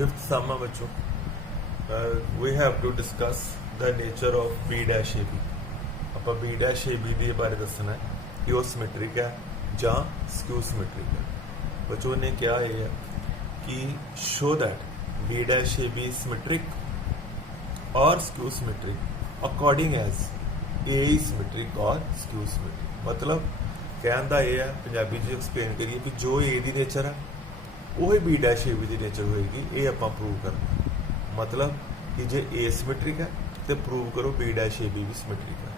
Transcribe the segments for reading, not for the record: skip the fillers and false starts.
Fifth sum है बच्चों, we have to discuss the nature of B dash AB। ਆਪਾਂ B dash AB ਦੇ ਬਾਰੇ ਦੱਸਣਾ ਹੈ ਕਿ ਉਹ ਸਿਮੈਟ੍ਰਿਕ ਹੈ ਜਾਂ ਸਕੂ ਸਿਮੈਟ੍ਰਿਕ ਹੈ। ਬੱਚੋਂ ਨੇ ਕਿਹਾ ਇਹ ਹੈ कि show that B dash AB is symmetric or skew symmetric according as A is symmetric or skew symmetric। मतलब कहने का यह है, पंजाबी च एक्सप्लेन करिए कि जो A की नेचर है वही B dash AB की नेचर होएगी, ये आप प्रूव करना। मतलब कि जे A सिमेट्रिक है तो प्रूव करो B dash AB भी सिमेट्रिक है,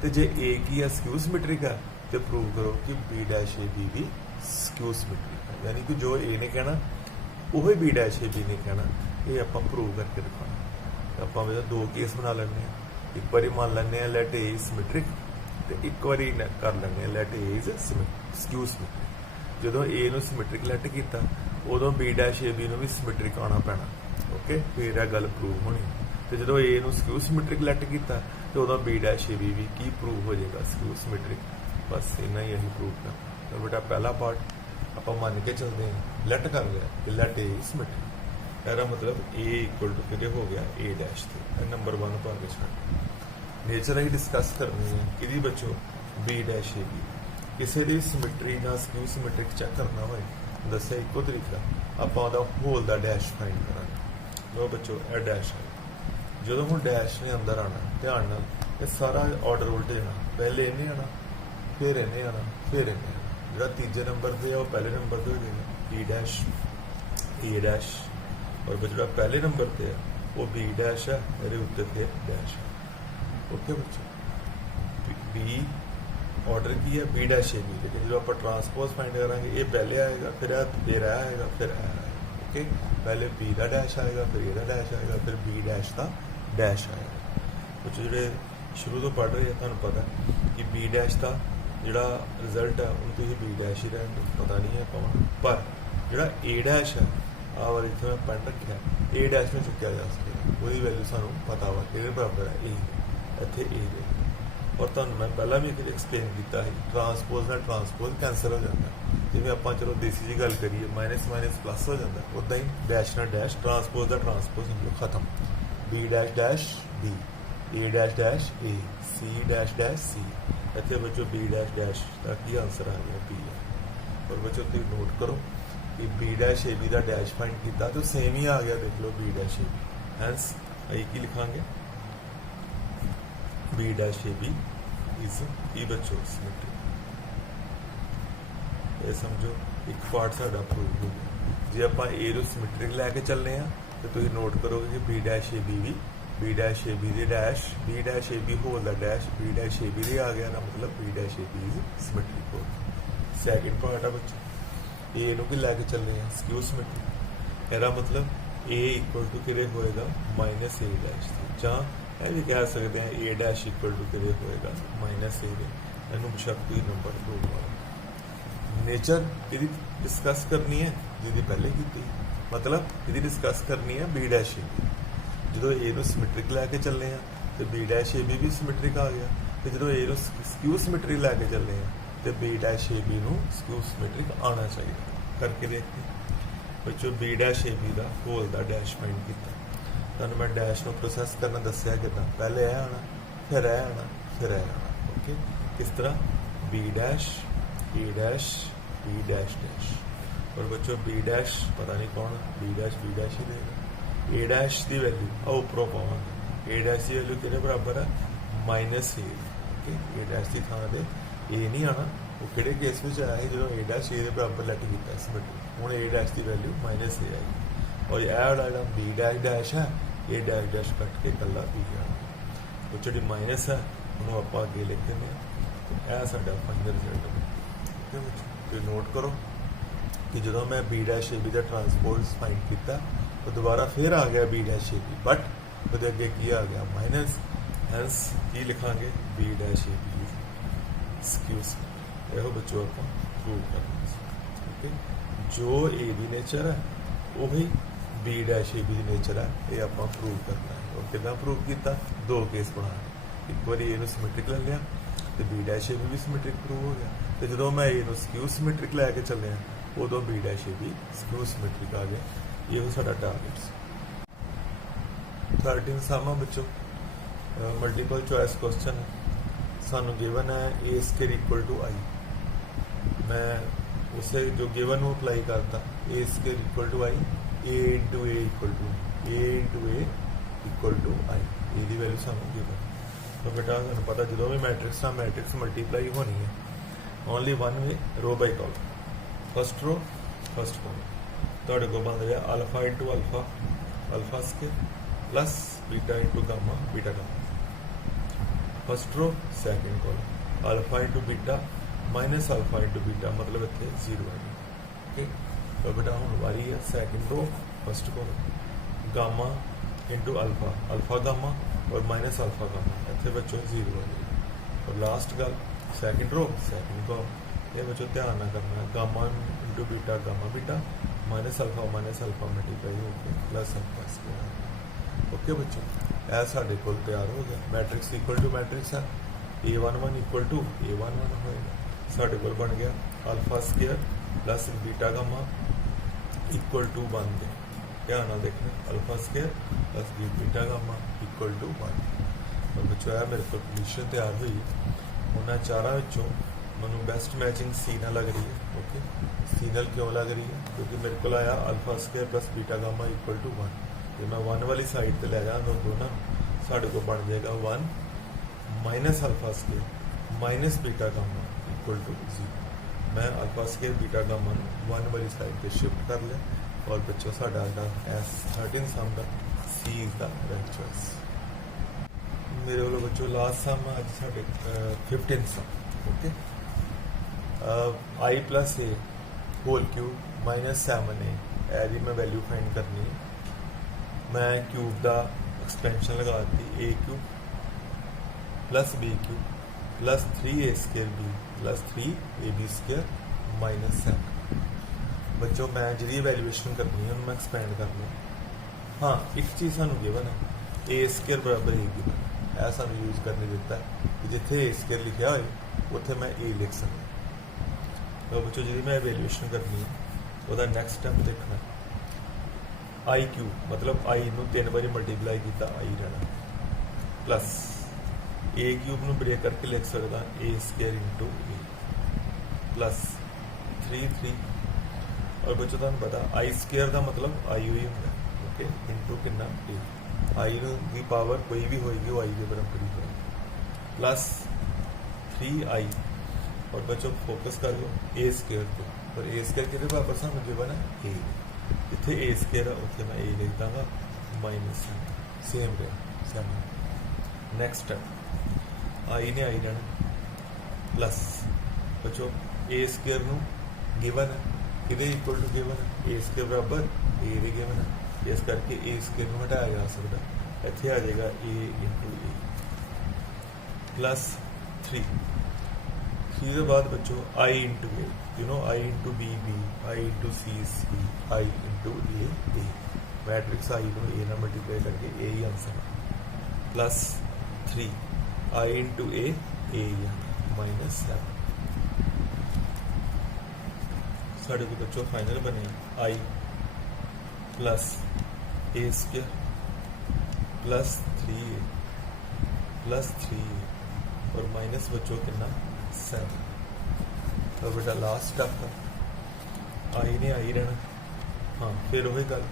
तो जे A की है स्क्यू सिमेट्रिक है तो प्रूव करो कि B dash AB भी स्क्यू सिमेट्रिक है। यानी कि जो A ने कहना वही B dash AB ने कहना, ये आप प्रूव करके दिखाना। आप दो केस बना लेने, एक बार मान लें लैट A इज सिमेट्रिक, तो एक बार कर लें let A is skew symmetric. जो A ਨੂੰ सिमेट्रिक लैट किया उदों B dash AB ਨੂੰ भी सिमेट्रिक आना पैना, ओके, फिर यह गल प्रूव होनी। तो जो A ਨੂੰ स्क्यू सिमेट्रिक लैट किया तो उदों B dash AB भी की प्रूव हो जाएगा स्क्यू सिमेट्रिक। बस इन्ना ही अभी प्रूव करना। तो बेटा पहला पार्ट आप मान के चलते हैं, लैट कर लिया कि लैट A इज सिमेट्रिक, यार मतलब A इक्वल टू कितने हो गया A डैश थे। नंबर 1 पर आगे छड़ नेचर ही डिस्कस करनी है कि बच्चों B dash AB किसी भी सिमेट्री ना स्क्यू सिमेट्रिक चेक करना हो दसिया एको तरीका, आप होल का डैश फाइंड करा। लो बच्चों यह डैश है, जो हम डैश ने अंदर आना ध्यान नाल, ये सारा ऑर्डर उल्ट जाना, पहले इन्हें आना फिर इन्हें आना फिर इन्हें आना। जो तीजे नंबर पर है वह पहले नंबर पर हो जाएगा B dash A dash, और जो पहले नंबर पर है वो B dash है, मेरे उत्ते फिर डैश है। ओके बच्चों, B ऑर्डर की है B dash AB, लेकिन जो आप ट्रांसपोज फाइंड करांगे ये पहले आएगा फिर आएगा फिर आएगा। ओके, पहले B का डैश आएगा फिर A का डैश आएगा फिर B dash का डैश आएगा। कुछ जो शुरू तो पढ़ रहे हैं तुहानू पता कि B dash का जोड़ा रिजल्ट है उनको B dash ही रहने, पता नहीं है कौन, पर जोड़ा A dash है आ वाली इतने मैं पढ़ रखा A dash में चुकया जा सकेगा, वही वैल्यू सानू पता वा कि बराबर है A, इतने A दे। और तुहानू मैं पहला भी एक्सप्लेन किया है, ट्रांसपोज ना ट्रांसपोज कैंसल हो जाता है। जिवें आपां चलो देसी जी गल करिए माइनस माइनस प्लस हो जाता है, उदा ही डैश ना डैश ट्रांसपोज का ट्रांसपोज समझो खत्म। B dash dash B, A dash dash A, C dash dash C, इतने बच्चों B dash डैश का की आंसर आ गया B है। और बच्चों तुम नोट करो कि B dash AB का डैश फाइंड किया तो सेम ही आ गया, देख लो B dash AB, हैंस यही की लिखांगे B dash AB इज ई बच्चों सिमेट्रिक। ये समझो एक पार्ट साडा प्रूव हो गया। जे आपां A नूं सिमेट्रिक लैके चलने हैं तो तुसीं नोट करोगे कि B dash AB भी B dash AB दे dash B dash AB whole दा डैश B dash AB दे आ गया ना, मतलब B dash AB is symmetric हो गया। सैकेंड पार्ट है बच्चों A नूं कि लैके चलने हैं स्क्यू सिमेट्रिक, यार मतलब A इक्वल टू किरे होएगा माइनस A डैश, जां यह भी कह सकते हैं A डैश इक्वल टू किरे होएगा माइनस A दे। इन्हूं शक्ति नंबर 2 नेचर यदि डिस्कस करनी है जिहदी पहले की, मतलब यदि डिस्कस करनी है B dash AB। जो A नूं सिमेट्रिक लैके चलने हैं तो B dash AB भी सिमेट्रिक आ गया, तो जो A नूं स्क्यू सिमेट्रिक लैके चलने हैं तो B dash AB नूं स्क्यू सिमेट्रिक आना चाहिए। करके देखते हैं बच्चों B dash AB का होल का डैश फाइंड किया। तुहानूं मैं डैश नूं प्रोसैस करना दस्सिया किदां, पहले यह आना फिर यह आना फिर यह आना। ओके, किस तरह B dash A dash B dash dash, और बच्चों B dash पता नहीं कौन B dash ही देगा। A dash की वैल्यू आ उपरों पावांगे, A dash की वैल्यू किहदे बराबर है minus A। Okay, A dash की थां ते A नहीं आना, वो किहड़े केस में आया है जो A dash A दे बराबर लैट किया सिमेट्रिक, हुण A dash की वैल्यू माइनस A आई, और यह वाला B dash डैश है A dash डैश कट के कला B आना, तो जी माइनस है उन्होंने आप अगे लिख देंगे। तो यह साडा फाइनल रिजल्ट है। ठीक है बच्चों, तो नोट करो कि जो मैं B dash AB का ट्रांसपोज फाइंड किया तो दोबारा फिर आ गया B dash AB, बट वो अगे की आ गया माइनस, हैंस की लिखांगे B dash AB skew symmetric. यह बच्चों आप प्रूव करना। ओके, जो A की नेचर है वही B dash AB की नेचर है, ये आप प्रूव करना है। और कितना प्रूव किया, दो केस बना, एक बार A नूं सिमेट्रिक ले लिया तो B dash AB भी सिमेट्रिक प्रूव हो गया, तो जो मैं A नूं स्क्यू सिमेट्रिक लैके चले उदों B dash AB skew symmetric आ गया। ये वो साडा टारगेट सी 13 सम है बच्चों मल्टीपल चॉइस क्वेश्चन है सानू गिवन है A square equal to I मैं उसे जो गिवन वो अप्लाई करता A square equal to I A into A equal to I ये वैल्यू सानू गिवन तो बेटा तुहानू पता जो भी मैट्रिक्स ना मैट्रिक्स मल्टीप्लाई होनी है only one way row by column first row first column तुहाडे कोल बन गया alpha into alpha alpha square plus beta into gamma beta gamma first row second column alpha into beta minus alpha into beta मतलब इतने zero है okay तो बेटा हम वारी है second row first column gamma into alpha alpha gamma और minus alpha gamma इतने बच्चों जीरो है और लास्ट गल सैकेंड रो सैकेंड कॉलम ये बच्चों ध्यान ना करना है gamma into beta gamma beta minus alpha multiply होकर प्लस अल्फा स्क्वायर ओके बच्चों यह साढ़े को तैयार हो गया मैट्रिक्स इक्वल टू मैट्रिक्स है A11 इक्वल टू A11 होएगा साढ़े को बन गया alpha square plus beta gamma equal to 1 दे ध्यान ना देखना alpha square plus beta gamma equal to 1 और बच्चों है मेरे को कंडीशन तैयार हुई उन्होंने चारों विचों मैं बेस्ट मैचिंग सी ना लग रही है ओके सी नल क्यों लग रही है क्योंकि मेरे को आया alpha square plus beta gamma equal to 1 जो मैं 1 वाली साइड पर लै जा दोनों साढ़े को बन जाएगा 1 minus alpha square minus beta gamma equal to 0 मैं अल्फा स्केयर बीटा गामा 1 वाली साइड पे शिफ्ट कर लिया और बच्चों साडा एस 13 सम का C is the right choice मेरे वालों बच्चों लास्ट सम अज साडे 15 sum okay I plus A whole cube minus 7a एरी में वैल्यू फाइंड करनी है मैं क्यूब का एक्सपेंशन लगा दी A cube plus B cube plus 3a square B plus 3ab square minus 7 बच्चों मैं जी वैल्यूएशन करनी है मैं एक्सपेंड करना हाँ एक चीज़ सानू गिवन है ए स्केयर बराबर ए गिवन है सानू यूज करने दिता है कि जिथे ए स्केयर लिखा हो उत्थे मैं ए लिख सकता तो बच्चों जी मैं वैल्यूएशन करनी है वह नैक्सट स्टैप देखना आई क्यूब मतलब आई नूं 3 बारी मल्टीप्लाई किया आई रहना प्लस ए क्यूब नूं ब्रेक करके लिख सकता ए स्केयर इंटू ए प्लस 3 और बच्चों तुहानूं पता आई स्केयर का मतलब आई हुई होंगे ओके इंटू कितना ए आई की पावर कोई भी होएगी वो आई के बराबर ही होगी प्लस 3i और बच्चों फोकस कर लो ए स्केयर को और ए स्केयर के बराबर सानूं गिवन है ए जिथे ए स्केयर है उत्थे मैं ए लिख दांगा माइनस सेम रहा 7 नेक्स्ट स्टेप आई ने आई रहना प्लस बच्चों ए स्केयर नूं गिवन है किदे इक्वल टू गिवन है ए स्केयर बराबर ए दे गिवन है इस करके ए स्केयर नूं हटाया जा सकता इत्थे आ जाएगा ए इंटू ए प्लस 3 के बाद बच्चों I into A you know I into B B I into C C I into A matrix I को ए ना मल्टीप्लाई करके ए ही answer plus 3 I into A minus 7 साढ़े को बच्चों फाइनल बने I plus A square plus 3a plus 3a और minus बच्चों कितना 7 तो बेटा लास्ट स्टेप था आई ने आई रहना हाँ फिर वही गल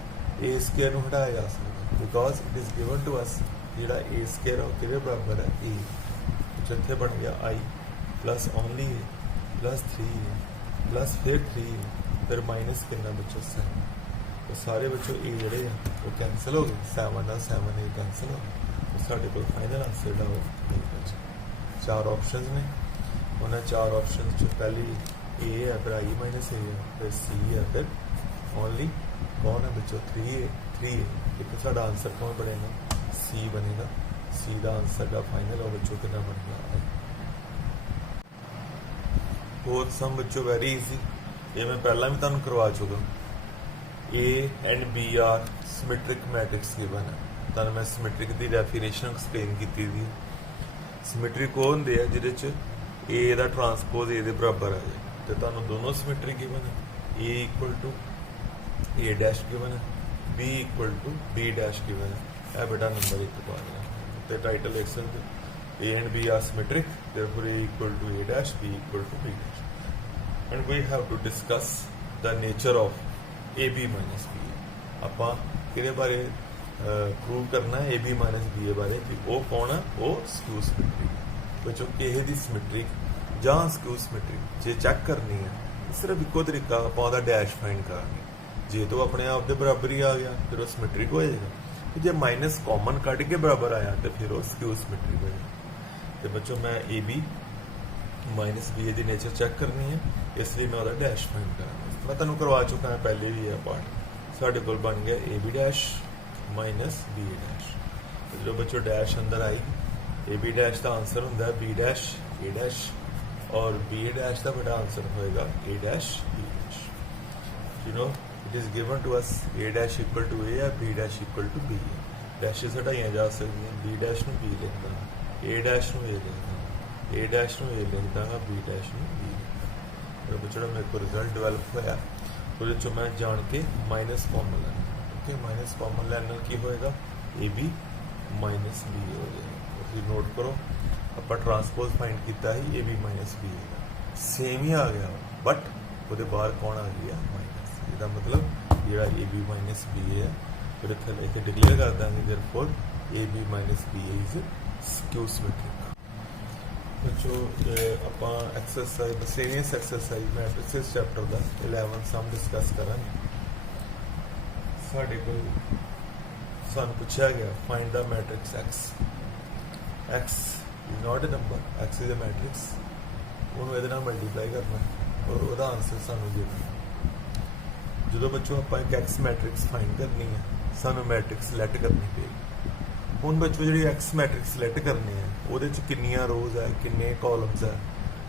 ए स्क्वायर हटाया जा सकता because it is given to us जोड़ा ए स्क्वायर है कि बराबर है ए जिथे बन गया आई प्लस ओनली ए प्लस 3a प्लस फिर 3a फिर माइनस कितना बच्चों 7 तो सारे बच्चों ए जोड़े हैं वो कैंसल हो गए 7 और 7 ए कैंसल हो गए तो साढ़े को फाइनल आंसर जो बचा 4 ऑप्शंस ने उन्हें 4 ऑप्शन जो पहली ए है फिर आई माइनस ए है फिर सी है फिर ओनली कौन है बच्चों 3a एक साढ़ा आंसर कौन बनेगा सी बनेगा सी का आंसर का फाइनल और बच्चों कितना बन गया फोर्थ सम बच्चों वेरी इजी ये मैं पहला भी तुहानूं करवा चुका A and B are symmetric matrix given है तुहानूं मैं सिमेट्रिक की डेफिनेशन एक्सप्लेन की थी सिमेट्रिक वो होंगे है जिहदे च ए का ट्रांसपोज ए दे बराबर आ जाए तो तुहानूं दोनों सिमेट्रिक गिवन है A equal to A dash given है B equal to B dash given है यह बेटा नंबर 1 पा गया तो टाइटल लिख सकते A and B are symmetric, therefore A equal to A dash, B equal to B dash. And we have to discuss the nature of AB minus BA. ਆਪਾਂ ਕਿਹਦੇ ਬਾਰੇ ਪ੍ਰੂਵ ਕਰਨਾ ਹੈ AB minus BA ਬਾਰੇ ਕਿ ਉਹ ਕੌਣ ਹੈ ਉਹ ਸਕਿਊ ਸਿਮੈਟ੍ਰਿਕ ਵਿੱਚੋਂ ਕਿਸੇ ਦੀ ਸਿਮੈਟ੍ਰਿਕ ਜਾਂ ਸਕਿਊ ਸਿਮੈਟ੍ਰਿਕ ਜੇ ਚੈੱਕ ਕਰਨੀ ਹੈ ਸਿਰਫ ਇੱਕੋ ਤਰੀਕਾ ਆਪਾਂ ਉਹਦਾ ਡੈਸ਼ ਫਾਈਂਡ ਕਰਾਂਗੇ ਜੇ ਤੋਂ ਆਪਣੇ ਆਪ ਦੇ ਬਰਾਬਰ ਹੀ ਆ ਗਿਆ ਫਿਰ ਉਹ ਸਿਮੈਟ੍ਰਿਕ ਹੋ ਜਾਏਗਾ ਜੇ ਮਾਈਨਸ ਕਾਮਨ ਕੱਢ ਕੇ ਬਰਾਬਰ ਆਇਆ ਤੇ ਫਿਰ ਉਹ ਸਕਿਊ ਸਿਮੈਟ੍ਰਿਕ ਹੋ ਜਾਏਗਾ तो बच्चों मैं ए बी माइनस बी ए की नेचर चेक करनी है इसलिए मैं वह डैश फाइंड करांगा मैं तुहानूं करवा चुका है पहले भी है पार्ट साडे कोल बन गया A B dash minus B A dash जो बच्चों डैश अंदर आई ए बी डैश का आंसर होंदा है बी डैश ए डैश और बी ए डैश का बड़ा आंसर होएगा A dash B dash you know it is given to us A dash equal to A या B dash equal to B dashes हटाइया जा सकती बी डैश नूं B लिखदा ए डैश नूं ए लिखदा ए डैश नूं ए लिख दांगा बी डैश नूं बी लिखदा जो मेरे को रिजल्ट डिवेलप होया ਉਹਦੇ ਚੋਂ मैं जान के माइनस कॉमन लैना ओके माइनस कॉमन लैन नाल की होएगा ए बी माइनस बी हो जाएगा तुसीं नोट करो ਆਪਾਂ ट्रांसपोज फाइंड किया ही A B minus B same ही आ गया बट ਉਹਦੇ ਬਾਹਰ कौन आ गया माइनस ਇਹਦਾ मतलब ਜਿਹੜਾ ए बी माइनस बी है फिर ਇੱਥੇ ਲੈ ਕੇ ਡਿਕਲੇਅਰ ਕਰ ਦਾਂਗੇ therefore A B minus B is skew symmetric बच्चों ਆਪਾਂ exercise miscellaneous exercise matrices chapter ਦਾ 11 ਸਮ डिस्कस ਕਰਾਂਗੇ ਸਾਡੇ ਕੋਲ ਸਾਨੂੰ ਪੁੱਛਿਆ ਗਿਆ find the matrix x is not a number x is a matrix ਉਹਨੂੰ ਇਹਦੇ ਨਾਲ ਮਲਟੀਪਲਾਈ ਕਰਨਾ ਔਰ ਉਹਦਾ ਆਨਸਰ ਸਾਨੂੰ ਦੇਣਾ ਜਦੋਂ ਬੱਚੋ ਆਪਾਂ ਇੱਕ x ਮੈਟ੍ਰਿਕਸ ਫਾਈਂਡ ਕਰਨੀ ਹੈ ਸਾਨੂੰ ਮੈਟ੍ਰਿਕਸ ਸਿਲੈਕਟ ਕਰਨੀ ਪਏਗੀ ਹੁਣ ਬੱਚੋ ਜਿਹੜੀ x ਮੈਟ੍ਰਿਕਸ ਸਿਲੈਕਟ ਕਰਨੀ ਹੈ ਉਹਦੇ ਚ ਕਿੰਨੀਆਂ ਰੋਜ਼ ਹੈ ਕਿੰਨੇ ਕਾਲਮਸ ਹੈ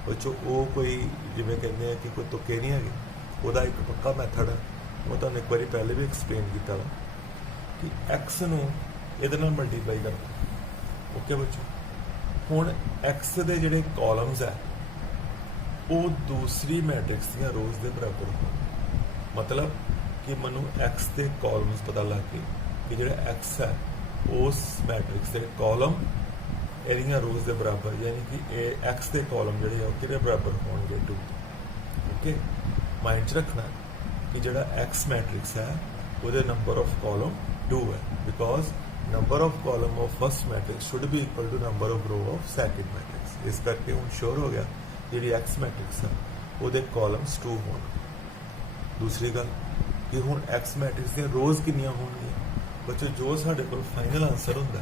ਬੱਚੋ ਉਹ ਕੋਈ ਜਿਵੇਂ ਕਹਿੰਦੇ ਆ ਕਿ ਕੋਈ ਤੁੱਕੇ ਨਹੀਂ ਹੈਗੇ ਉਹਦਾ ਇੱਕ ਪੱਕਾ ਮੈਥਡ ਹੈ ਉਹ ਤੁਹਾਨੂੰ ਇੱਕ ਵਾਰੀ ਪਹਿਲੇ ਵੀ ਐਕਸਪਲੇਨ ਕੀਤਾ ਵਾ ਕਿ x ਨੂੰ ਇਹਦੇ ਨਾਲ ਮਲਟੀਪਲਾਈ ਕਰਨਾ ਓਕੇ ਬੱਚੋ ਹੁਣ x ਦੇ ਜਿਹੜੇ ਕਾਲਮਸ ਹੈ ਉਹ ਦੂਸਰੀ ਮੈਟ੍ਰਿਕਸ ਦੀਆਂ ਰੋਜ਼ ਦੇ ਬਰਾਬਰ ਹੋਣ ਮਤਲਬ ਕਿ ਮੈਨੂੰ x ਦੇ ਕਾਲਮਸ ਪਤਾ ਲੱਗ ਗਏ ਕਿ ਜਿਹੜਾ x ਹੈ ਉਸ ਮੈਟ੍ਰਿਕਸ ਦੇ ਕਾਲਮ ਇਹਦੀਆਂ ਰੋਜ਼ ਦੇ ਬਰਾਬਰ ਯਾਨੀ ਕਿ ਇਹ x ਦੇ ਕਾਲਮ ਜਿਹੜੇ ਆ ਉਹ ਕਿਹਦੇ ਬਰਾਬਰ ਹੋਣਗੇ 2 ਓਕੇ ਮਾਈਂਡ 'ਚ ਰੱਖਣਾ ਕਿ ਜਿਹੜਾ x ਮੈਟ੍ਰਿਕਸ ਹੈ ਉਹਦੇ ਨੰਬਰ ਆਫ ਕਾਲਮ 2 ਹੈ because number of column of first matrix should be equal to number of row of second matrix ਇਸ ਕਰਕੇ ਹੁਣ ਸ਼ੋਰ ਹੋ ਗਿਆ ਜਿਹੜੀ x ਮੈਟ੍ਰਿਕਸ ਹੈ ਉਹਦੇ ਕਾਲਮਸ 2 ਹੋਣ ਦੂਸਰੀ ਗੱਲ ਕਿ ਹੁਣ x ਮੈਟ੍ਰਿਕਸ ਦੀਆਂ ਰੋਜ਼ ਕਿੰਨੀਆਂ ਹੋਣਗੀਆਂ ਬੱਚੋ ਜੋ ਸਾਡੇ ਕੋਲ ਫਾਈਨਲ ਆਨਸਰ ਹੁੰਦਾ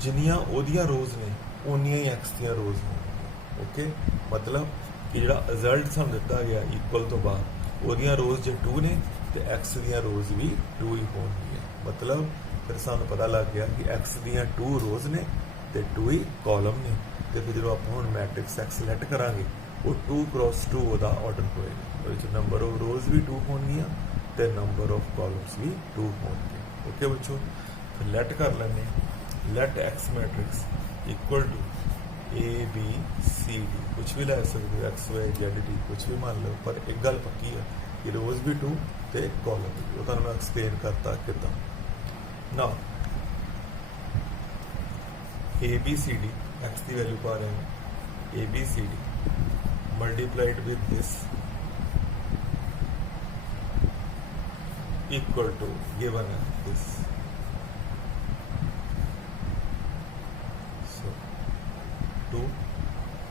ਜਿੰਨੀਆਂ ਉਹਦੀਆਂ ਰੋਜ਼ ਨੇ ਉਨੀਆਂ ਹੀ x ਦੀਆਂ ਰੋਜ਼ ਹੋਣਗੀਆਂ ਓਕੇ ਮਤਲਬ ਕਿ ਜਿਹੜਾ ਰਿਜ਼ਲਟ ਸਾਨੂੰ ਦਿੱਤਾ ਗਿਆ ਇਕੁਅਲ ਤੋਂ ਬਾਅਦ ਉਹਦੀਆਂ ਰੋਜ਼ ਜੇ 2 ਨੇ ਤੇ x ਦੀਆਂ ਰੋਜ਼ ਵੀ 2 ਹੀ ਹੋਣਗੀਆਂ ਮਤਲਬ ਫਿਰ ਸਾਨੂੰ ਪਤਾ ਲੱਗ ਗਿਆ ਕਿ x ਦੀਆਂ 2 ਰੋਜ਼ ਨੇ ਤੇ 2 ਹੀ ਕਾਲਮ ਨੇ ਤੇ ਫਿਰ ਜਦੋਂ ਆਪਾਂ ਹੁਣ ਮੈਟ੍ਰਿਕਸ x ਸਿਲੈਕਟ ਕਰਾਂਗੇ ਉਹ 2 × 2 ਉਹਦਾ ਆਰਡਰ ਹੋਏਗਾ ਉਹਦੇ ਵਿੱਚ ਨੰਬਰ ਆਫ ਰੋਜ਼ ਵੀ 2 ਹੋਣਗੀਆਂ ਤੇ ਨੰਬਰ ਆਫ ਕਾਲਮਸ ਵੀ 2 ਹੋਣਗੇ ਓਕੇ ਬੱਚੋ ਫਿਰ ਲੈਟ ਕਰ ਲੈਂਦੇ let x matrix equal to a b c d ਕੁਝ ਵੀ ਲੈ ਸਕਦੇ ਹੋ x y z d ਕੁਝ ਵੀ ਮੰਨ ਲਓ ਪਰ ਇੱਕ ਗੱਲ ਪੱਕੀ ਹੈ ਕਿ ਰੋਜ਼ ਵੀ 2 ਤੇ ਕਾਲਮ ਵੀ ਉਹ ਤੁਹਾਨੂੰ ਮੈਂ ਐਕਸਪਲੇਨ ਕਰਤਾ ਕਿੱਦਾਂ Now, ABCD, x की वैल्यू पा रहे हैं ABCD multiplied with this equal to given है this. So 2,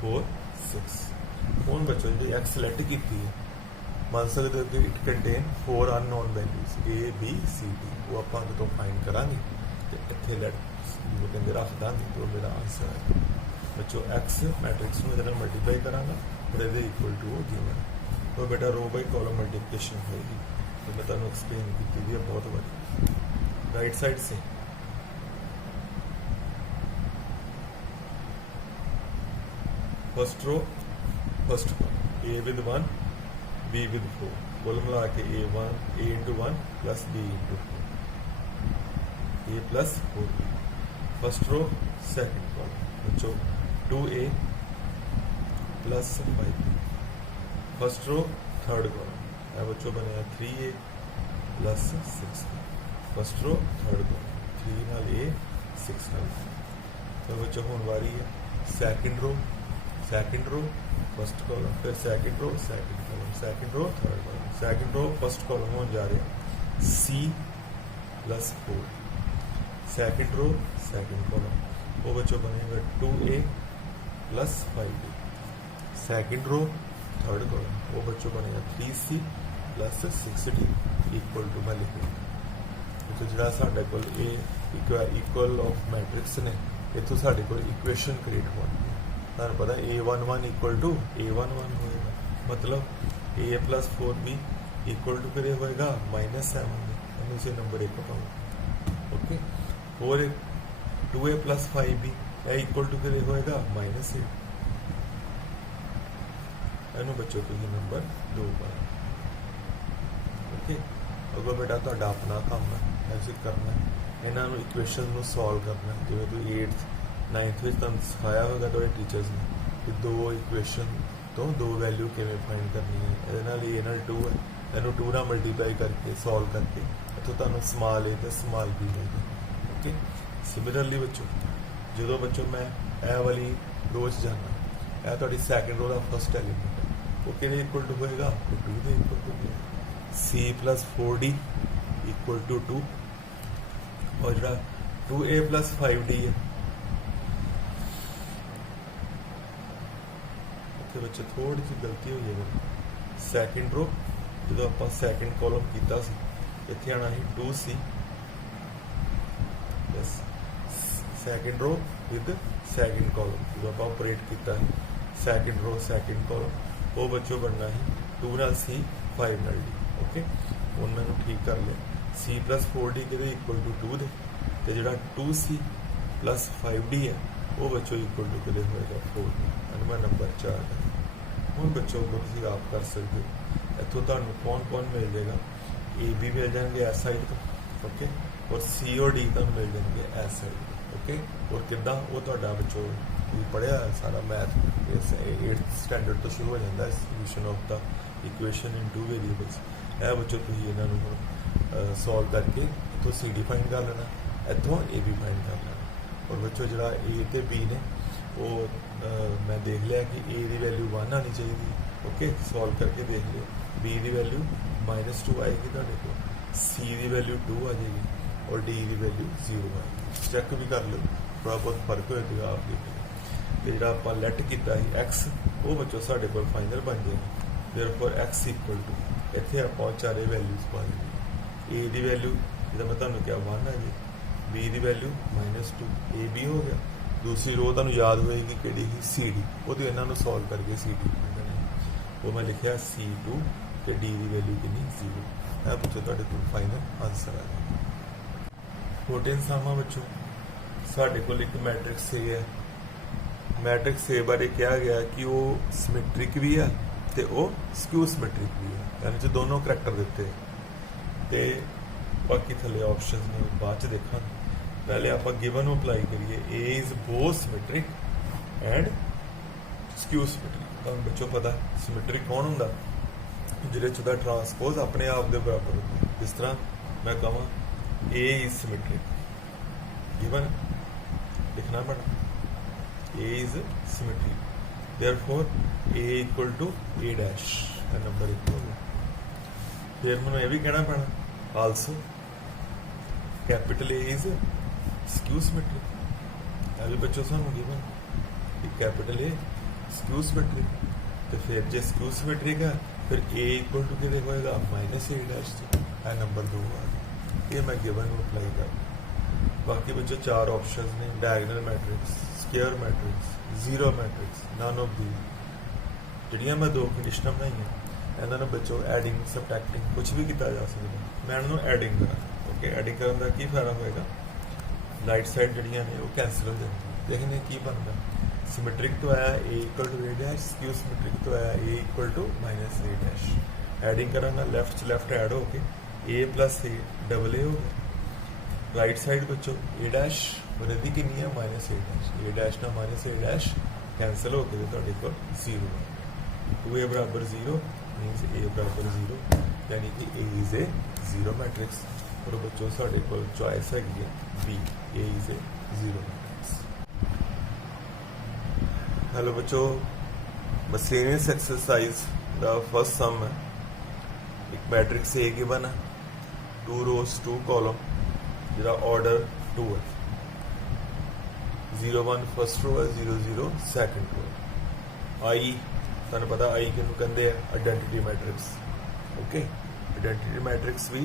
4, 6. ਹੁਣ बच्चों जी x select की थी मान सकते हो कि it contain 4 unknown values A B C D वो ਆਪਾਂ ਜਦੋਂ ਫਾਈਂਡ ਕਰਾਂਗੇ ਤੇ ਇੱਥੇ ਲੈਟ ਕਹਿੰਦੇ ਰੱਖ ਦਾਂਗੇ ਤੇ ਮੇਰਾ ਆਨਸਰ ਹੈ ਬੱਚੋ x ਮੈਟ੍ਰਿਕਸ ਨੂੰ ਇਹਦੇ ਨਾਲ ਮਲਟੀਪਲਾਈ ਕਰਾਂਗਾ ਫਿਰ ਇਹਦੇ ਇਕੁਅਲ ਟੂ ਉਹ ਗਿਵਨ ਉਹ ਬੇਟਾ ਰੋ ਬਾਈ ਕਾਲਮ ਮਲਟੀਪਲੀਕੇਸ਼ਨ ਹੋਏਗੀ ਤੇ ਮੈਂ ਤੁਹਾਨੂੰ ਐਕਸਪਲੇਨ ਕੀਤੀ ਵੀ ਹੈ ਬਹੁਤ ਵਾਰੀ ਰਾਈਟ ਸਾਈਡ ਸੇ first row first column A with 1 B with 4 कुल मिला के A1 A into 1 plus B into 4 A plus 4B first row second column बच्चों 2A plus 5B first row third column बच्चों बनेगा 3A plus 6B first row third column 3 नाल ए 6 नाल। तो बच्चों हुण वारी है सैकेंड रो फस्ट कॉलम, फिर second row third column, second row first column होने जा रहा C + 4, second row second column वो बच्चों बनेगा 2A + 5B, second row third column वो बच्चों बनेगा 3C + 6D = मैं लिखूँगा। तो जो साढ़े को इक्वल ऑफ मैट्रिक्स ने इतों साढ़े को इक्वेशन क्रिएट होनी है। तुहानू पता A11 = A11 होएगा, मतलब A + 4B = कितने होएगा -7 इसे नंबर 1 पाऊँ। ओके, और 2A + 5B = कितने होएगा -8 इनू बच्चों को नंबर 2 पाए। ओके, अगो बेटा तुहाडा अपना काम है ऐसे करना है, इन्होंने इक्वेशन में सॉल्व करना है। जिवें तुसीं 8th 9th में तुहानूं सिखाया होगा तुहाडे टीचर्स ने कि 2 इक्वेशन तो 2 वैल्यू किवें फाइंड करनी है। ये नाल A नाल 2 है, इन्हू 2 नाल मल्टीप्लाई करके सॉल्व करके इत्थों तुहानूं स्मॉल A ते स्मॉल B मिलदा। ओके, सिमिलरली बच्चों जो बच्चों मैं ए वाली रो च जाना, यह तुहाडी सैकेंड रो का फस्ट एलीमेंट है, वो किहदे इक्वल टू होएगा 2 दे इक्वल टू होएगा। C + 4D = 2, और जो 2A + 5D है तो बच्चे थोड़ी सी गलती हुई है मेरी। सैकेंड रो जो आप सैकेंड कॉलम किया इतने आना ही 2C, yes second row with second column जो आप ऑपरेट किया है सैकेंड रो सैकेंड कॉलम वो बच्चों बनना है 2 नाल C 5 नाल D। ओके, उन्होंने ठीक कर लिया। C + 4D के = 2 दे, तो जो 2C + 5D है वो बच्चों = कितने होएगा 4। मैं नंबर 4 है। हम बच्चों को तुम आप कर सकते हो, इतों तुहानूं कौन मिल जाएगा AB मिल जाएंगे इस साइड तो, ओके, और C और D तुहानूं मिल जाएंगे इस साइड। ओके, और किदा वो तुहाडा बच्चों पढ़िया सारा मैथ इस 8th स्टैंडर्ड तो शुरू हो जाता है solution of the equation in 2 variables. यह बच्चों तुम इन्होंने सॉल्व करके इतों CD फाइंड कर लेना, इतों AB फाइंड कर लेना। और बच्चों जो A तो B ने वो मैं देख लिया कि A की वैल्यू 1 आनी चाहिए। ओके, सॉल्व करके देख लिया B की वैल्यू -2 आएगी तुहाडे को, C की वैल्यू 2 आ जाएगी और D की वैल्यू 0 आएगी। चैक भी कर लो, थोड़ा बहुत फर्क हो जाएगा आप देख लो। तो जो आप लैट किया X वो बच्चों साढ़े को फाइनल बन जाएगा। देयरफॉर X = इतने आप चारे वैल्यूज पा देंगे। A की वैल्यू जो मैं तुहानूं क्या 1 आ जाए, B की वैल्यू -2, AB हो गया। दूसरी रो तुहानूं याद होएगी किहड़ी ही CD, वो तो इन्हों सॉल्व करके CD वो मैं लिखा C2 तो D की वैल्यू कितनी 0। यह बच्चों तुहाडे कोल फाइनल आंसर आ जाएगा। 14 सामा बच्चों साढ़े कोल एक मैट्रिक्स A है। मैट्रिक्स A बारे कहा गया कि वो सिमेट्रिक भी है तो वो स्क्यू सिमेट्रिक भी है, यानी जो दोनों करैक्टर दिते हैं। तो बाकी थले ऑप्शन ने बाद च देखा, पहले आप गिवन अप्लाई करिए A is both symmetric and skew symmetric. तो बच्चों पता सिमेट्रिक कौन होंगे जिहदे ट्रांसपोज अपने आप के बराबर होंगे। जिस तरह मैं कहा A इज सिमेट्रिक, गिवन लिखना पड़ा A is symmetric, therefore A = A' number 1 हो गया। फिर मैं यह भी कहना पड़ा also capital A is skew symmetric. अभी बच्चों सानू given capital A skew symmetric, तो फिर जो स्क्यू सिमेट्रिक है फिर A = कितने होएगा -A'। नंबर 2 आ गया, ये मैं गिवन अप्लाई कर। बाकी बच्चों 4 ऑप्शन ने diagonal matrix, square matrix, zero matrix, none of the जिहड़ियां मैं 2 कंडीशन बनाई इन्होंने बच्चों एडिंग सबट्रैक्टिंग कुछ भी किया जा सकता। मैं इन्होंने एडिंग करा। ओके, एडिंग करने का की फायदा होएगा, राइट साइड जड़ियाँ ने वो कैंसल हो जाती। देखने की बनता सिमेट्रिक तो आया A = A', स्क्यू सिमेट्रिक तो आया A = -A'। एडिंग कराना लेफ्ट ऐड हो के A + A डबल A हो गया। राइट साइड बच्चों A' और यदि कि है -A', A' ना -A' कैंसल हो गए तो 0। 2A = 0 मीनस A = 0, यानी कि A is a zero matrix. करो बच्चों साढ़े को चॉइस हैगी है B A is a zero matrix. Hello बच्चों, miscellaneous exercise the first sum है। एक मैट्रिक्स ए गिवन है, 2 रोज 2 कॉलम जिहड़ा ऑर्डर 2 है, 0 1 फर्स्ट रो है, 0 0 सैकेंड रो है। आई तुहानूं पता आई किहनूं कहंदे आ, identity matrix. Okay, identity matrix भी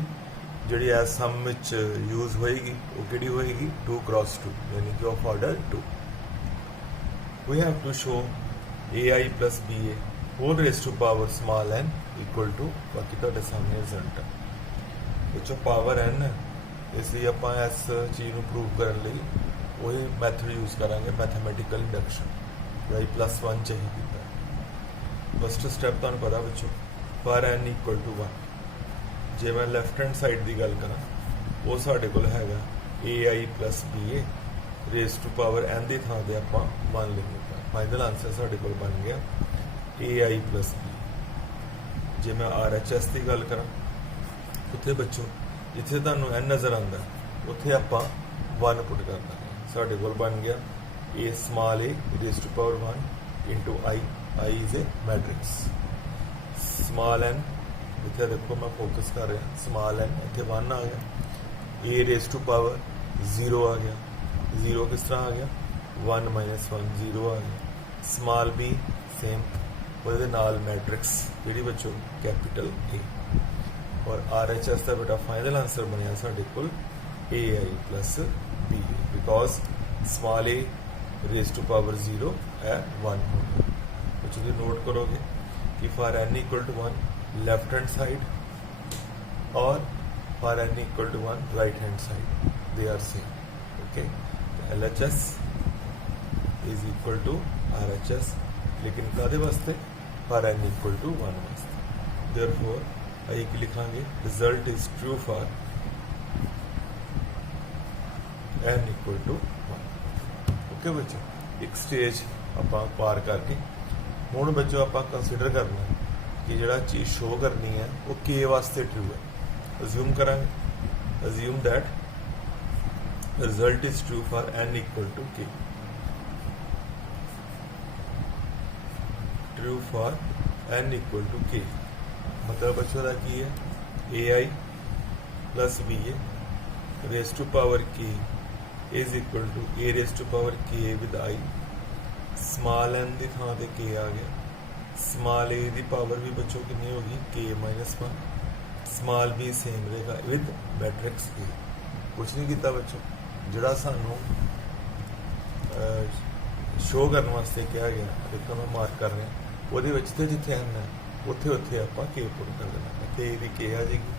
जिहड़ी आ सम विच यूज होएगी वो किहड़ी होएगी 2 क्रॉस 2 यानी कि of order 2। We have to show AI plus BA whole raise to power small n equal to, बाकी तुहाडे सामने रिजल्ट है बच्चों पावर n है, इसलिए आपां इस चीज़ नूं प्रूव करन लई वही मैथड यूज करांगे, मैथमेटिकल इंडक्शन आई प्लस 1 चाहिए कीता। फस्ट स्टैप तुहानूं पता बच्चों फॉर n इक्वल टू 1, जे मैं लैफ्ट हैंड साइड की गल करा वो साढ़े कोल हैगा AI plus BA raise to power n की थां ते आपां 1 लिखेंगे। फाइनल आंसर साढ़े कोल बन गया AI प्लस BA। जे मैं RHS की गल करा उत्थे बच्चों जिथे तुहानूं n नज़र आंदा उत्थे आपां 1 पुट कर देंगे, साढ़े कोल बन गया a small a raise to power 1 into I is a matrix. Small n इतने देखो मैं फोकस कर रहा, स्मॉल n इतने 1 आ गया, a रेज टू पावर 0 आ गया, 0 किस तरह आ गया 1 माइनस 1 0 आ गया। स्मॉल b सेम वो नाल मैट्रिक्स जी बच्चों कैपिटल A, और RHS का बेटा फाइनल आंसर बनया साढ़े कोल AI plus BA because small a raise to power 0 है 1 होगा। बच्चों नोट करोगे कि for n equal to 1 left hand side और for n equal to 1 right hand side they are same. Okay, LHS is equal to RHS, लेकिन कादे वास्ते for n equal to 1 वास्ते। Therefore आई की लिखांगे result is true for n equal to 1। Okay बच्चों, एक stage आपां पार करके हुण बच्चों आपां कंसीडर करना है कि जिहड़ा चीज़ शो करनी है वो K वास्ते ट्रू है। अज्यूम करांगे, assume that result is true for n equal to K, true for n equal to K मतलब बच्चों का की है AI plus BA raise to power K is equal to A raise to power K with I। Small n की थां ते K आ गया, small a की पावर भी बच्चों कितनी होगी K minus 1, small b same रहेगा विद मैट्रिक्स A। कुछ नहीं किया बच्चों, जिहड़ा सानू शो करने वास्ते कहा गया देखो मैं मार्क कर रहा वो जिथे n है उत्थे उत्थे आपां K पुट कर देना, इत्थे A की K आ जाएगी,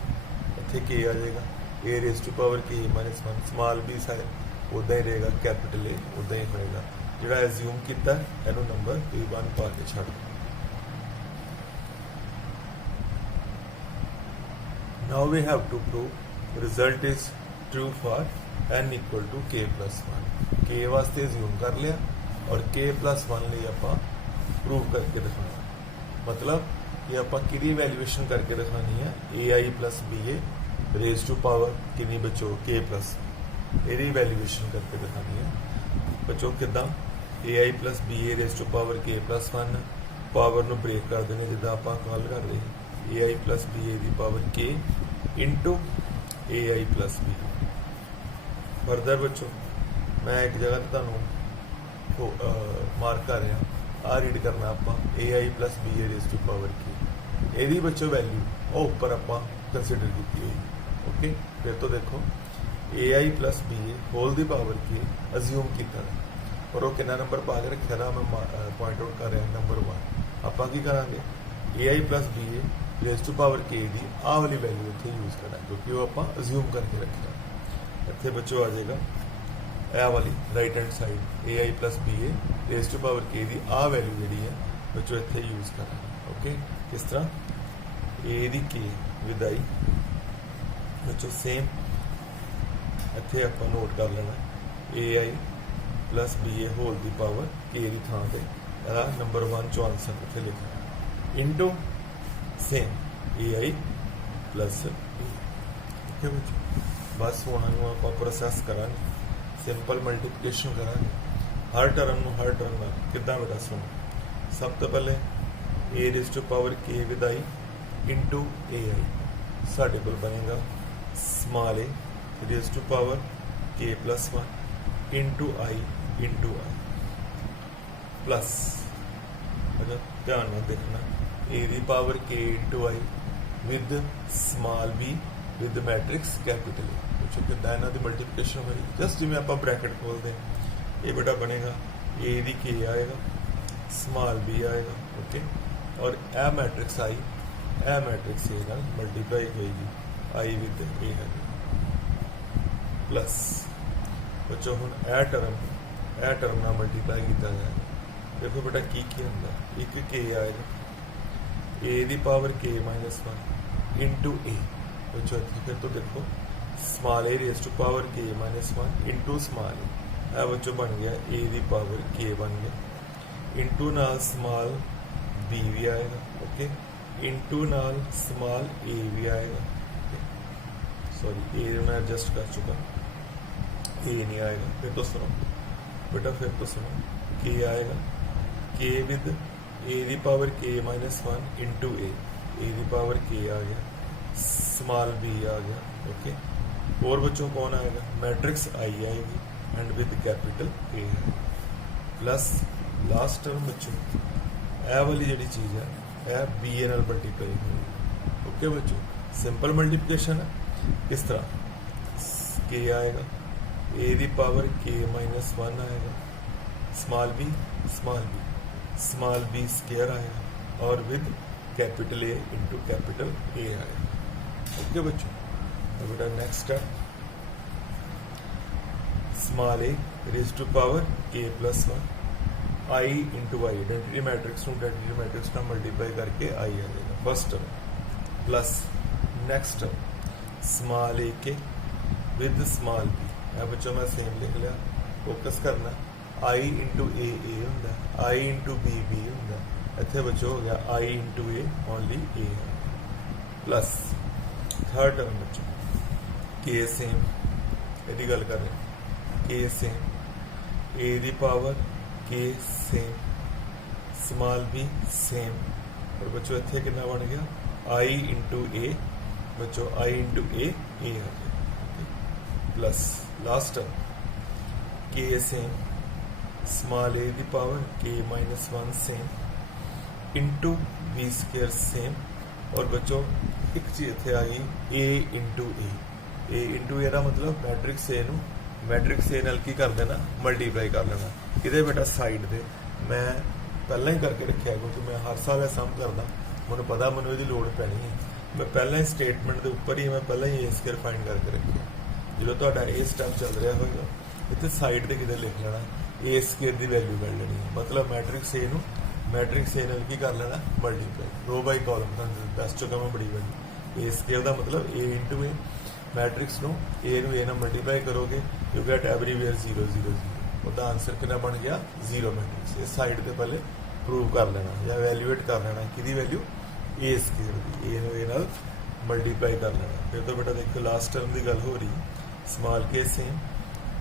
इत्थे K आ जाएगा A raise to power K minus 1, small b side उदा ही रहेगा, कैपिटल A उदा ही होएगा। जिहड़ा एज्यूम किया इहनूं नंबर A1 पा के छड्ड दो। Now we have to prove result is true for n equal to K plus 1। K वास्ते assume कर लिया और K plus 1 लिए आपां प्रूव करके दिखाना, मतलब ये आपां किहदी वैल्यूएशन करके दिखानी है AI plus BA raise to power कितनी बच्चों K plus ਇਹਦੀ वैल्यूएशन करके दिखानी है। बच्चों किदा AI plus BA raise to power K plus 1 power नूं ब्रेक कर देने जिद्दां आपां गल कर रहे हैं AI प्लस BA की power K into AI plus BA। Further बच्चों मैं एक जगह तुहानूं मार्क कर रहा आ रीड करना आपां AI plus BA raise to power K, यही बच्चों वैल्यू वो उपर आपां कंसीडर की हुई। ओके, फिर तो देखो AI प्लस BA होल दी पावर K अज्यूम किया और वो कितना नंबर पा के रखा था मैं पॉइंट आउट कर रहा नंबर 1। आपां की करांगे AI plus BA raise to power K की आह वाली वैल्यू इत्थे यूज करना क्योंकि वो आपां अज्यूम करके रखा। इत्थे बच्चों आ जाएगा यह वाली right hand side AI plus BA raise to power K की आह वैल्यू जी है बच्चों इत्थे यूज करना। ओके, किस तरह A दी K विद I बच्चों सेम इत्थे आपां नोट कर लेना AI प्लस BA होल दी पावर K की थां ते नंबर 1 चो आंसर इत्थे लिखना into same AI plus B। Okay बच्चों। बस हुण इहनूं आपां प्रोसैस करांगे, सिंपल मल्टीप्लिकेशन करांगे हर टर्म नूं हर टर्म नाल। किद्दां बेटा सुनो, सब तो पहले A raise to power K with I into A I साढ़े कोल बनेगा small A raise to power K plus 1 into I plus, अच्छा ध्यान नाल देखना, ए दी power K into I with small B with matrix capital A. पुछो किद्दां इन्हां दी मल्टीप्लिकेशन होई, जस्ट जिवें आपां ब्रैकेट खोलते हैं, ये बेटा बनेगा ए दी के आएगा, स्मॉल बी आएगा, ओके, और ए matrix I, A matrix A नाल मल्टीप्लाई होएगी आई विद ए है प्लस। बच्चों हुण ए टर्म नाल मल्टीप्लाई किया जाएगा। देखो बेटा की होंदा, एक के आएगा, ए दी power K minus 1 into A. बच्चों फिर तो देखो small A raise to power K minus 1 into small A, बच्चों बन गया ए दी पावर के बन गया, इंटू नाल स्मॉल बी भी आएगा, ओके, इंटू नाल स्मॉल ए भी आएगा, सॉरी ए मैं एडजस्ट कर चुका, ए नहीं आएगा। फिर तो सुनो बेटा, फिर तो सुनो, के आएगा, के विद ए दी पावर के माइनस 1 इंटू ए दी पावर के आ गया, स्मॉल बी आ गया, ओके, और बच्चों कौन आएगा, मैट्रिक्स आई आएगी and with capital A plus last term बच्चों ए वाली जी चीज़ है ए बी ए नाल मल्टीप्लाई होगी, ओके बच्चों, सिंपल मल्टीप्लिकेशन है। किस तरह, के आएगा, ए दी पावर के माइनस 1 आएगा, स्मॉल बी स्क्वायर आएगा, और with capital A into capital A आएगा, ओके बच्चों। तो बेटा next step, small A raise to power K plus 1 I into I, identity matrix ना मल्टीप्लाई करके आई आ जाएगा first term, plus next term small A K with small B. बच्चों मैं सेम लिख लिया, फोकस करना, आई इंटू ए होंगे, आई इंटू बी होंगे, इतने बच्चों हो गया आई इंटू ए ओनली ए है, प्लस थर्ड टर्म बच्चों के सेम, यदि गल कर रहे के सेम, ए दी पावर के सेम, स्मॉल बी सेम, और बच्चों इतने कितना बन गया आई इंटू ए, बच्चों आई इंटू ए आ गया, plus last term K same, small A दी power K minus 1 same into B square same, और बच्चों एक चीज इतने आ गई ए इंटू ए का मतलब मैट्रिक्स ए नाल की कर देना, मल्टीप्लाई कर लेना, किधे बेटा साइड दे। मैं पहला ही करके रखा, क्योंकि मैं हर साल यह सम करदा, मैंने पता मैंने इसकी लोड़ पैनी है, मैं पहला ही स्टेटमेंट के उपर ही मैं पहला ही ए स्क्वायर फाइंड करके रखा। जो तुहाडा ए स्टैप चल रहा होगा, इतने साइड से किधर लिख लेना ए स्क्वायर की वैल्यू कर लेनी है, मतलब मैट्रिक्स ए नाल की कर लेना मल्टीप्लाई, रो बाई कॉलम दस चुका मैं बड़ी बड़ी, ए स्क्वायर का मतलब ए इंटू ए, मैट्रिक्स नू ए नाल मल्टीप्लाई करोगे यू गेट एवरीवेयर 0 0 0, उसका आंसर कितना बन गया 0 मैट्रिक्स। इस साइड से पहले प्रूव कर लेना या वैल्यूएट कर लेना कि वैल्यू ए स्क्वायर की, ए नाल मल्टीप्लाई कर लेना। फिर तो बेटा देखो लास्ट टर्म की गल हो रही, स्मॉल के सेम,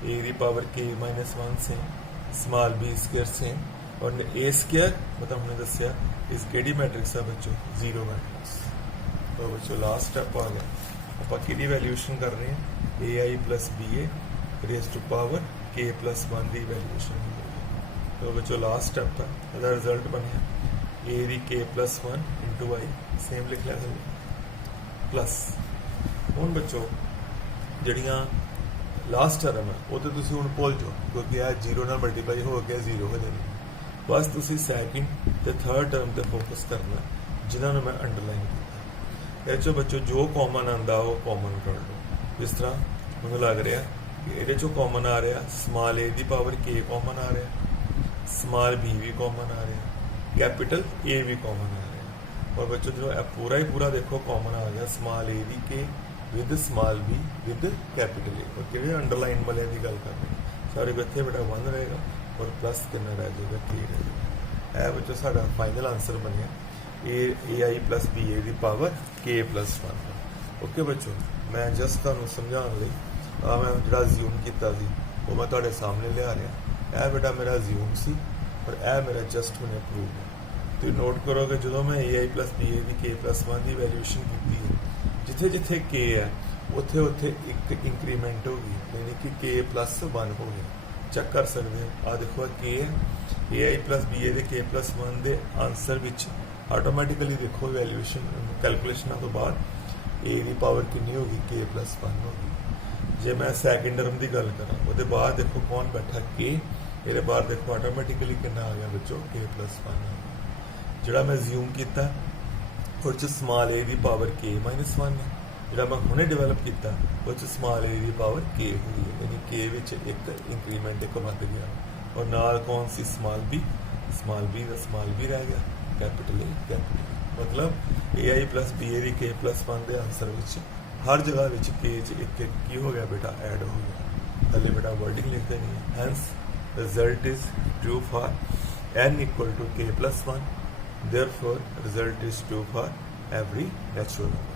ए दी power K minus 1 same, small B square same, और ए स्क्वायर मतलब हमने दसिया इस केडी मैट्रिक्स है बच्चों 0 मैट्रिक्स। तो बच्चों लास्ट स्टेप आ गया, आप कि वैल्यूएशन कर रहे हैं A I plus B A raise to power K plus 1 की वैल्यूएशन। तो बच्चों लास्ट स्टेप है, इसका रिजल्ट बनया ए दी के प्लस 1 इंटू आई, सेम लिख लिया थले, प्लस हुण बच्चों जड़ियाँ लास्ट टर्म है वो तो तुसीं हुण भुल जाओ, क्योंकि यह 0 नाल मल्टीप्लाई हो गया 0 हो जाएगी। बस तुसीं सैकेंड ते थर्ड टर्म पर फोकस करना, जिन्होंने मैं अंडरलाइन किया। ये बच्चों जो कॉमन आता वो कॉमन कर लो, जिस तरह मुझे लग रहा कि ये कॉमन आ रहा स्मॉल ए दी पावर के कॉमन आ रहा, स्मॉल बी भी कॉमन आ रहा, कैपिटल ए भी कॉमन आ रहा, और बच्चों जो पूरा ही पूरा देखो कॉमन आ गया स्मॉल ए दी के with small B with capital ए, और कि अंडरलाइन वाले की गल कर रहे सारे इतने बेटा 1 रहेगा और प्लस कितना रह जाएगा 3 रह जाएगा। यह बच्चों साਡਾ फाइनल आंसर बनया A I plus B A दी पावर के प्लस 1। ओके बच्चों, मैं जस्ट तुहानूं समझाने लई ਆ ਮੈਂ ਜਿਹੜਾ ਜ਼ੂਮ ਕੀਤਾ ਸੀ ਉਹ ਮੈਂ ਤੁਹਾਡੇ ਸਾਹਮਣੇ ਲਿਆ ਰਿਹਾ। ਇਹ ਬੇਟਾ ਮੇਰਾ ਜ਼ੂਮ ਸੀ ਔਰ ਇਹ ਮੇਰਾ ਜਸਟ ਹੁਣੇ ਪ੍ਰੂਵ ਹੈ। ਤੁਸੀਂ ਨੋਟ ਕਰੋਗੇ ਜਦੋਂ ਮੈਂ AI plus BA ਦੀ K+1 ਦੀ ਵੈਲਿਊਏਸ਼ਨ ਕੀਤੀ ਹੈ, ਜਿੱਥੇ ਜਿੱਥੇ K ਹੈ ਉੱਥੇ ਉੱਥੇ ਇੱਕ ਇੰਕਰੀਮੈਂਟ ਹੋ ਗਈ, ਯਾਨੀ ਕਿ K+1 ਹੋ ਗਿਆ। ਚੈੱਕ ਕਰ ਸਕਦੇ ਹੋ, ਆ ਦੇਖੋ K ਹੈ, AI plus BA ਦੇ K+1 ਦੇ ਆਨਸਰ ਵਿੱਚ ਆਟੋਮੈਟਿਕਲੀ ਦੇਖੋ ਵੈਲਿਊਏਸ਼ਨ ਕੈਲਕੂਲੇਸ਼ਨਾਂ ਤੋਂ ਬਾਅਦ A ਦੀ ਪਾਵਰ ਕਿੰਨੀ ਹੋ ਗਈ, K+1 ਹੋ ਗਈ। ਜੇ ਮੈਂ ਸੈਕਿੰਡ ਟਰਮ ਦੀ ਗੱਲ ਕਰਾਂ ਉਹਦੇ ਬਾਅਦ ਦੇਖੋ ਕੌਣ ਬੈਠਾ K, ਇਹਦੇ ਬਾਅਦ ਦੇਖੋ ਆਟੋਮੈਟਿਕਲੀ ਕਿੰਨਾ ਆ ਗਿਆ ਬੱਚੋ, K+1 ਆ ਗਿਆ। ਜਿਹੜਾ ਮੈਂ ਜ਼ੂਮ ਕੀਤਾ ਉਹ 'ਚ small a the power K-1 ਹੈ। ਜਿਹੜਾ ਮੈਂ ਹੁਣੇ ਡਿਵੈਲਪ ਕੀਤਾ ਉਹ 'ਚ small a the power K ਹੋਈ ਹੈ, ਯਾਨੀ K ਵਿੱਚ ਇੱਕ ਇੰਕਰੀਮੈਂਟ ਇੱਕ ਵੱਧ ਗਿਆ ਔਰ ਨਾਲ ਕੌਣ ਸੀ, ਸਮਾਲ b ਦਾ ਸਮਾਲ b ਰਹਿ ਗਿਆ, ਕੈਪੀਟਲ A ਕੈਪੀਟਲ A। ਮਤਲਬ AI plus BA ਦੀ K+1 ਦੇ ਆਨਸਰ ਵਿੱਚ ਹਰ ਜਗ੍ਹਾ ਵਿੱਚ K 'ਚ ਇੱਕ ਕੀ ਹੋ ਗਿਆ ਬੇਟਾ, ਐਡ ਹੋ ਗਿਆ। ਥੱਲੇ ਬੇਟਾ ਵਰਡਿੰਗ ਲਿਖ ਦੇਣੀ ਹੈ, hence result is true for n equal to K+1, therefore result is true for every natural number।